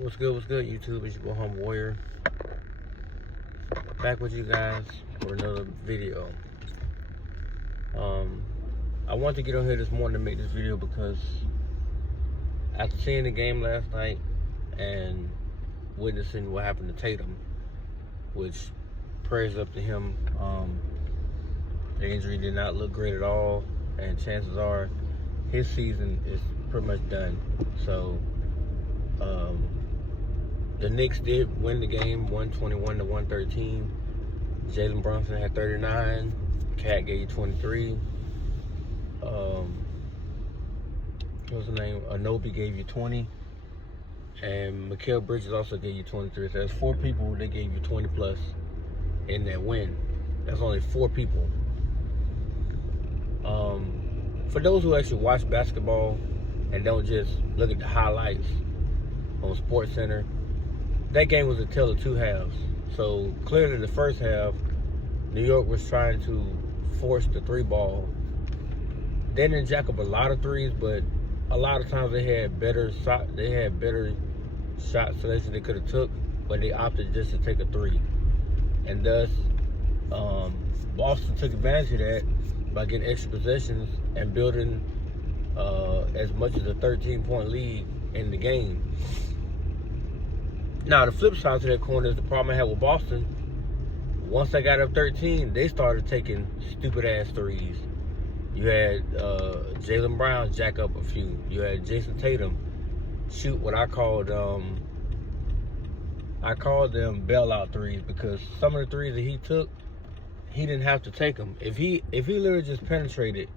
What's good, YouTube? It's your boy Home Warrior. Back with you guys for another video. I want to get on here this morning to make this video because after seeing the game last night and witnessing what happened to Tatum, which prayers up to him, the injury did not look great at all, and chances are his season is pretty much done. So, the Knicks did win the game, 121-113. Jalen Brunson had 39. Cat gave you 23. What's the name? Anobi gave you 20. And Mikal Bridges also gave you 23. So that's 4 people that gave you 20 plus in that win. That's only 4 people. For those who actually watch basketball and don't just look at the highlights on SportsCenter, that game was a tale of 2 halves. So clearly the first half, New York was trying to force the 3 ball. They didn't jack up a lot of threes, but a lot of times they had better shot selection they could have took, but they opted just to take a 3. And thus, Boston took advantage of that by getting extra possessions and building as much as a 13-point lead in the game. Now, the flip side to that coin is the problem I had with Boston. Once they got up 13, they started taking stupid-ass threes. You had Jaylen Brown jack up a few. You had Jason Tatum shoot what I called them bailout threes, because some of the threes that he took, he didn't have to take them. If he literally just penetrated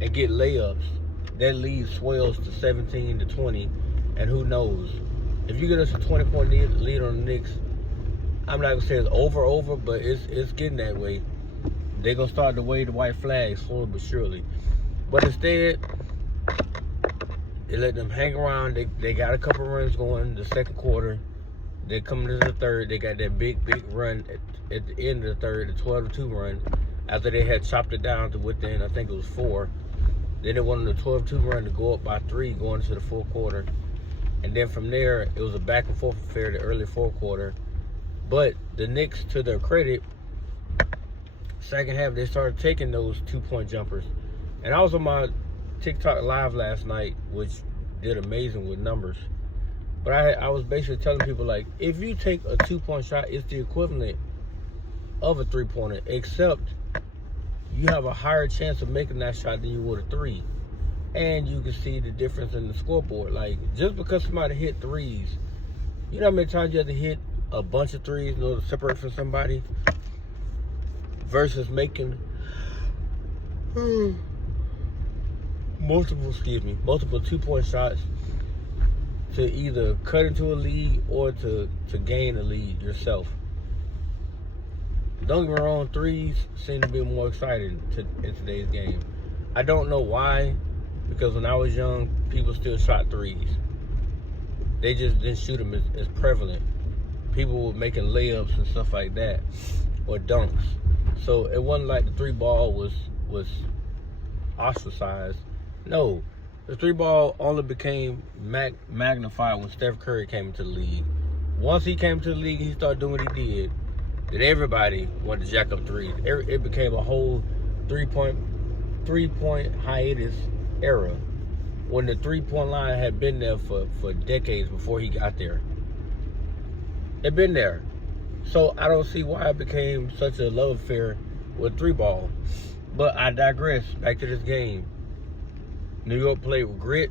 and get layups, that lead swells to 17 to 20, and who knows? If you get us a 20-point lead on the Knicks, I'm not gonna say it's over, but it's getting that way. They're gonna start to wave the white flag slowly but surely. But instead, they let them hang around. They got a couple runs going the second quarter. They're coming into the third. They got that big run at the end of the third, the 12-2 run, after they had chopped it down to within, I think it was 4. Then they wanted the 12-2 run to go up by 3 going into the fourth quarter. And then from there, it was a back and forth affair the early fourth quarter. But the Knicks, to their credit, second half, they started taking those 2-point jumpers. And I was on my TikTok live last night, which did amazing with numbers. But I was basically telling people, like, if you take a 2-point shot, it's the equivalent of a 3-pointer, except you have a higher chance of making that shot than you would a 3. And you can see the difference in the scoreboard. Like, just because somebody hit threes, you know how many times you have to hit a bunch of threes in order to separate from somebody, versus making multiple 2-point shots to either cut into a lead or to gain a lead yourself. Don't get me wrong, threes seem to be more exciting in today's game. I don't know why, because when I was young, people still shot threes. They just didn't shoot them as prevalent. People were making layups and stuff like that, or dunks. So it wasn't like the 3 ball was ostracized. No, the 3 ball only became magnified when Steph Curry came into the league. Once he came to the league, he started doing what he did. Then everybody wanted to jack up threes. It became a whole three-point hiatus era, when the 3-point line had been there for decades before he got there. It been there. So I don't see why it became such a love affair with 3 ball. But I digress. Back to this game. New York played with grit.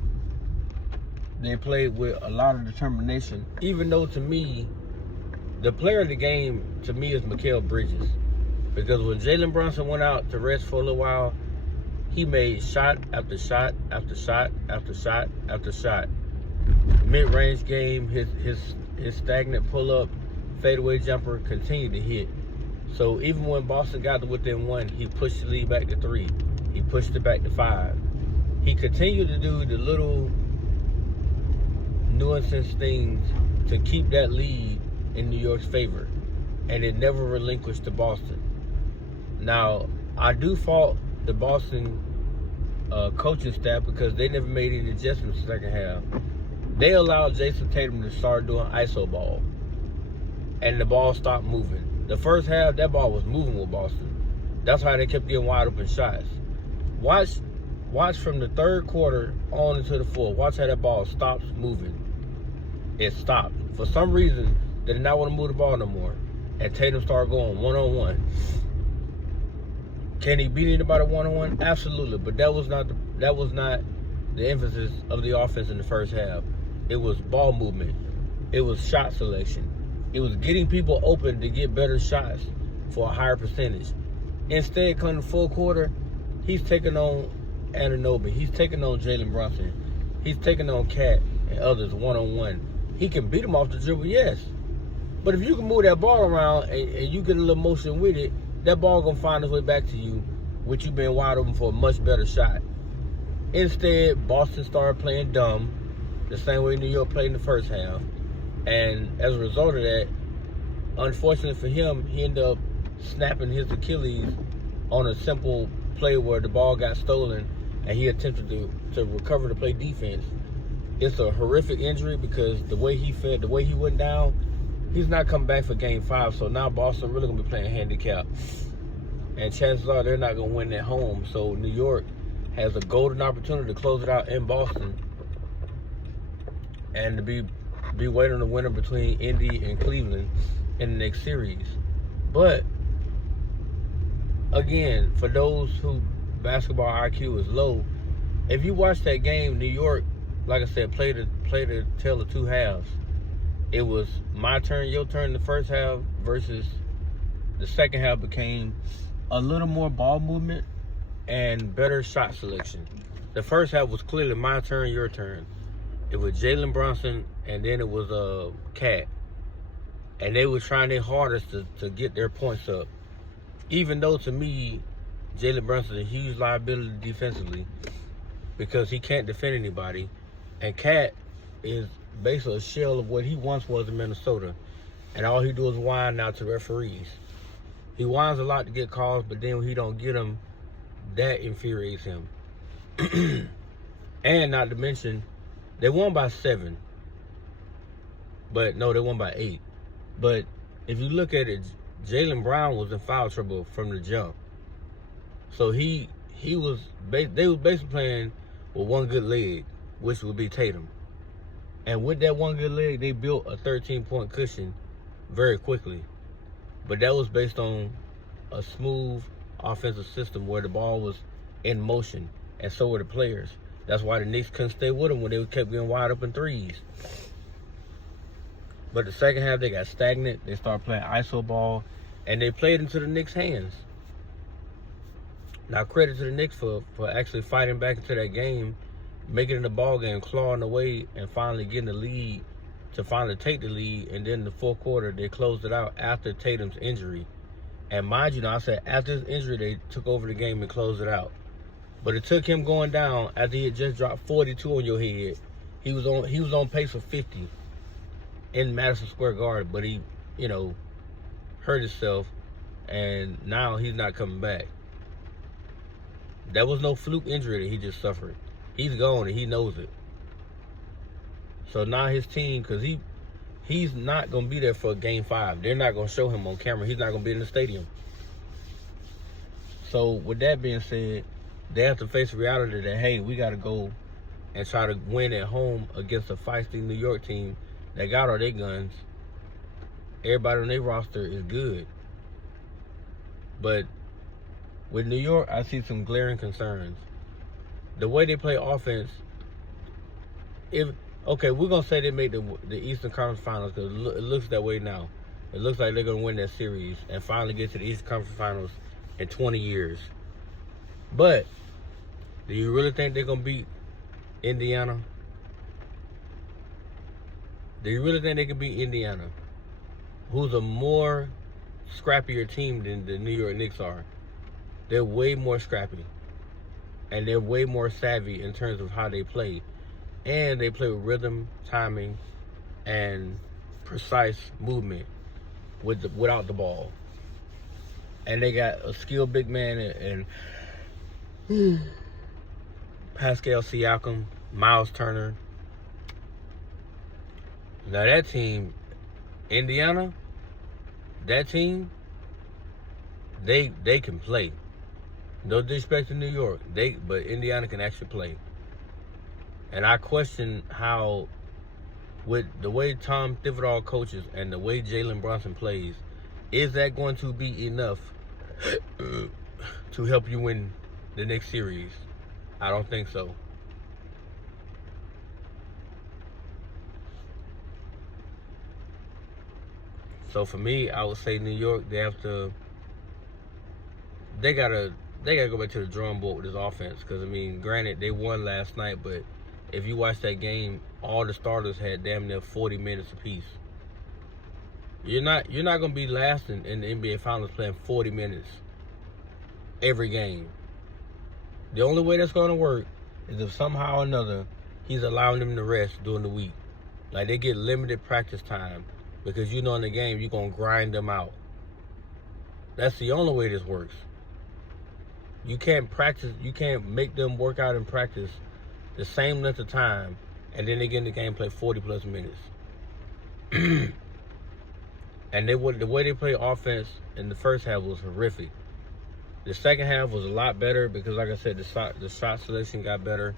They played with a lot of determination. Even though, to me, the player of the game, to me, is Mikal Bridges. Because when Jalen Brunson went out to rest for a little while, he made shot after shot after shot after shot after shot. Mid-range game, his stagnant pull-up, fadeaway jumper continued to hit. So even when Boston got to within 1, he pushed the lead back to 3. He pushed it back to 5. He continued to do the little nuanced things to keep that lead in New York's favor, and it never relinquished to Boston. Now, I do fault the Boston coaching staff because they never made any adjustments in the second half. They allowed Jason Tatum to start doing ISO ball, and the ball stopped moving. The first half, that ball was moving with Boston. That's how they kept getting wide open shots. Watch from the third quarter on into the fourth. Watch how that ball stops moving. It stopped. For some reason, they did not want to move the ball no more. And Tatum started going one-on-one. Can he beat anybody one-on-one? Absolutely. But that was not the emphasis of the offense in the first half. It was ball movement. It was shot selection. It was getting people open to get better shots for a higher percentage. Instead, come the full quarter, he's taking on Anunoby. He's taking on Jalen Brunson. He's taking on Cat and others one-on-one. He can beat them off the dribble, yes. But if you can move that ball around and you get a little motion with it, that ball going to find its way back to you with you being wide open for a much better shot. Instead, Boston started playing dumb, the same way New York played in the first half. And as a result of that, unfortunately for him, he ended up snapping his Achilles on a simple play where the ball got stolen and he attempted to recover to play defense. It's a horrific injury because the way he fed, the way he went down, he's not coming back for game 5. So now Boston really going to be playing handicap. And chances are they're not going to win at home. So New York has a golden opportunity to close it out in Boston and to be waiting on the winner between Indy and Cleveland in the next series. But again, for those who basketball IQ is low, if you watch that game, New York, like I said, played a tale of two halves. It was my turn, your turn in the first half versus the second half became a little more ball movement and better shot selection. The first half was clearly my turn, your turn. It was Jalen Brunson and then it was Cat. And they were trying their hardest to get their points up. Even though to me, Jalen Brunson is a huge liability defensively because he can't defend anybody. And Cat is basically a shell of what he once was in Minnesota. And all he do is whine now to referees. He whines a lot to get calls, but then when he don't get them, that infuriates him. And not to mention, they won by 7. But no, they won by 8. But if you look at it, Jaylen Brown was in foul trouble from the jump. So they was basically playing with one good leg, which would be Tatum. And with that one good leg, they built a 13-point cushion very quickly. But that was based on a smooth offensive system where the ball was in motion, and so were the players. That's why the Knicks couldn't stay with them when they kept getting wide open threes. But the second half, they got stagnant. They started playing ISO ball, and they played into the Knicks' hands. Now, credit to the Knicks for actually fighting back into that game, making it a ball game, clawing away, and finally getting the lead to finally take the lead. And then in the fourth quarter, they closed it out after Tatum's injury. And mind you, I said after his injury, they took over the game and closed it out. But it took him going down after he had just dropped 42 on your head. He was on pace for 50 in Madison Square Garden, but he, hurt himself, and now he's not coming back. That was no fluke injury that he just suffered. He's gone, and he knows it. So now his team, because he's not going to be there for game 5. They're not going to show him on camera. He's not going to be in the stadium. So with that being said, they have to face the reality that, hey, we got to go and try to win at home against a feisty New York team that got all their guns. Everybody on their roster is good. But with New York, I see some glaring concerns. The way they play offense, we're going to say they made the Eastern Conference Finals because it looks that way now. It looks like they're going to win that series and finally get to the Eastern Conference Finals in 20 years. But do you really think they're going to beat Indiana? Do you really think they can beat Indiana, who's a more scrappier team than the New York Knicks are? They're way more scrappy, and they're way more savvy in terms of how they play. And they play with rhythm, timing, and precise movement without the ball. And they got a skilled big man and Pascal Siakam, Miles Turner, Now that team, Indiana, that team, they can play. No disrespect to New York, but Indiana can actually play. And I question how, with the way Tom Thibodeau coaches and the way Jalen Brunson plays, is that going to be enough to help you win the next series? I don't think so. So for me, I would say New York, they gotta go back to the drawing board with this offense. Because I mean, granted, they won last night, but if you watch that game, all the starters had damn near 40 minutes apiece. You're not gonna be last in the NBA Finals playing 40 minutes every game. The only way that's gonna work is if somehow or another he's allowing them to rest during the week. Like they get limited practice time because in the game you're gonna grind them out. That's the only way this works. You can't make them work out in practice the same length of time and then they get in the game play 40 plus minutes. And the way they play offense in the first half was horrific. The second half was a lot better because, like I said, the shot selection got better,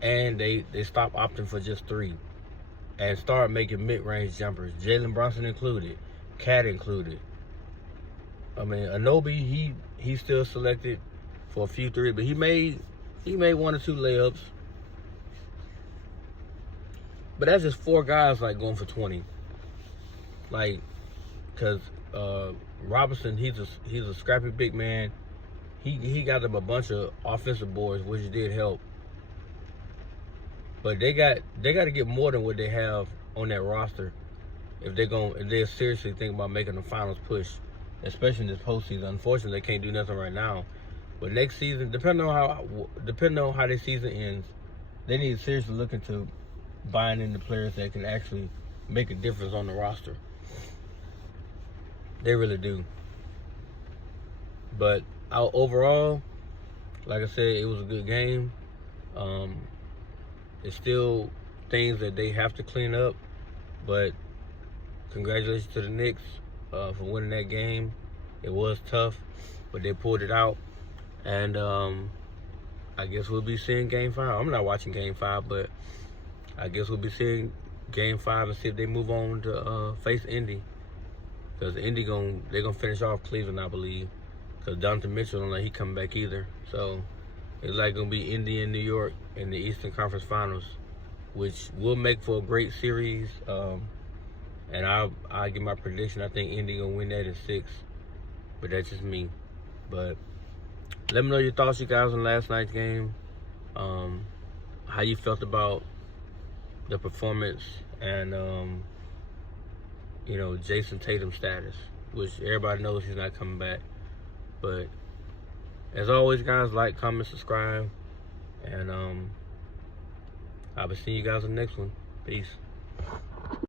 and they stopped opting for just three, and started making mid-range jumpers. Jalen Brunson included, Cat included. I mean, Anobi he still selected for a few threes, but he made 1 or 2 layups. But that's just 4 guys like going for 20, like, cause Robinson he's a scrappy big man. He got them a bunch of offensive boards, which did help. But they got to get more than what they have on that roster if they're seriously thinking about making the finals push, especially in this postseason. Unfortunately, they can't do nothing right now. But next season, depending on how their season ends, they need to seriously look into buying in the players that can actually make a difference on the roster. They really do. But overall, like I said, it was a good game. It's still things that they have to clean up, but congratulations to the Knicks for winning that game. It was tough, but they pulled it out. And I guess we'll be seeing Game 5. I'm not watching Game 5, but I guess we'll be seeing Game 5 and see if they move on to face Indy. Because Indy they're gonna finish off Cleveland, I believe. Because Donovan Mitchell don't let he come back either. So it's like gonna be Indy and New York in the Eastern Conference Finals, which will make for a great series. And I'll give my prediction. I think Indy gonna win that in 6. But that's just me. But let me know your thoughts, you guys, on last night's game. How you felt about the performance and Jason Tatum's status, which everybody knows he's not coming back. But as always, guys, like, comment, subscribe, and I'll be seeing you guys in the next one. Peace.